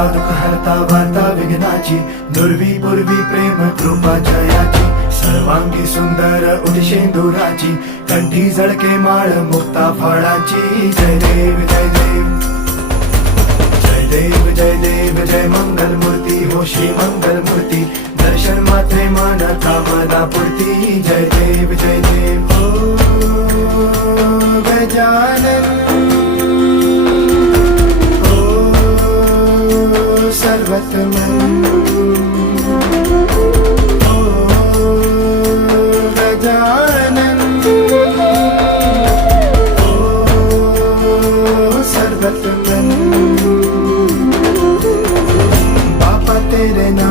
हरता दुःख हरता वार्ता विघ्नाची, दुर्वी पूर्वी प्रेम कृपा जयाची, सर्वांगी सुंदर उदिशेंदुराची, कंठी झळके माळ मुक्ता फळाची. जय देव जय देव जय देव जय देव जय मंगल मूर्ती हो श्री मंगल मूर्ती, दर्शन मात्रे मन कामना पूर्ती. जय देव जय देव हो गजानन हो सर्वतमन हो गजानन हो सर्वतमन. तेरे नाम